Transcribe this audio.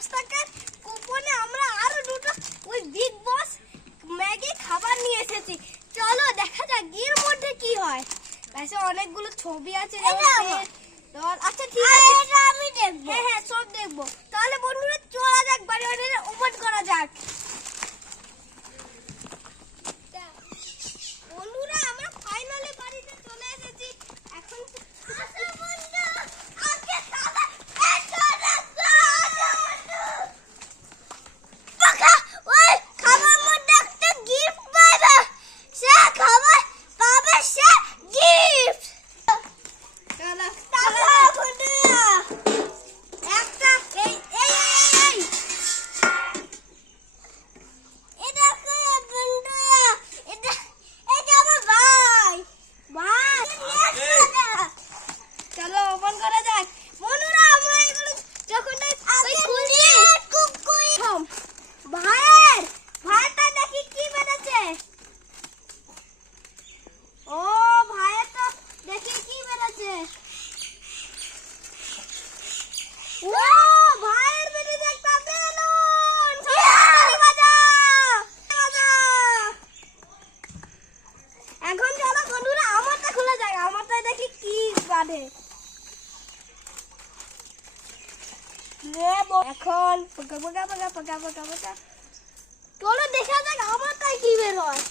দশ টাকার কুপনে আমরা আরও দুটো ওই বিগ বস ম্যাগি খাবার নিয়ে এসেছি। চলো দেখা যাক এর মধ্যে কি হয়। ব্যাসে অনেকগুলো ছবি আছে আচ্ছা ঠিক আছে। এটা আমি দেখব। হ্যাঁ হ্যাঁ সব দেখব। তাহলে বন্ধুরা চলা যাক বাড়ি বাড়ি ওপেন করা যাক বন্ধুরা আমরা ফাইনালি বাড়িতে চলে এসেছি এখন আসো বন্ধু আজকে খাবার এসো দেখো পাকা ওই খাবার মধ্যে একটা গিফট পাবে সে খাবার পাবে সে গিফট চলো টাকা বন্ধুরা একটা এই এই এই, এই এটা করে বন্ধুরা এটা এটা আমার ভাই ভাই চলো ওপেন করা বন্ধুরা আমরা এগুলো যখন প্রথম ভাইয়ের ভাইটা দেখি কি বেরোচ্ছে ও ভাইয়ের তো দেখি কি বেরোচ্ছে ও ভাইয়ের একটা বেলুন। এখন চলো বন্ধুরা আমারটা খোলা যাক আমারটা দেখি কি বাঁধে নেব। এখন পকা পকা পকা পকা পকা পকা চলো দেখা যাক আমারটাই কি বের হয়।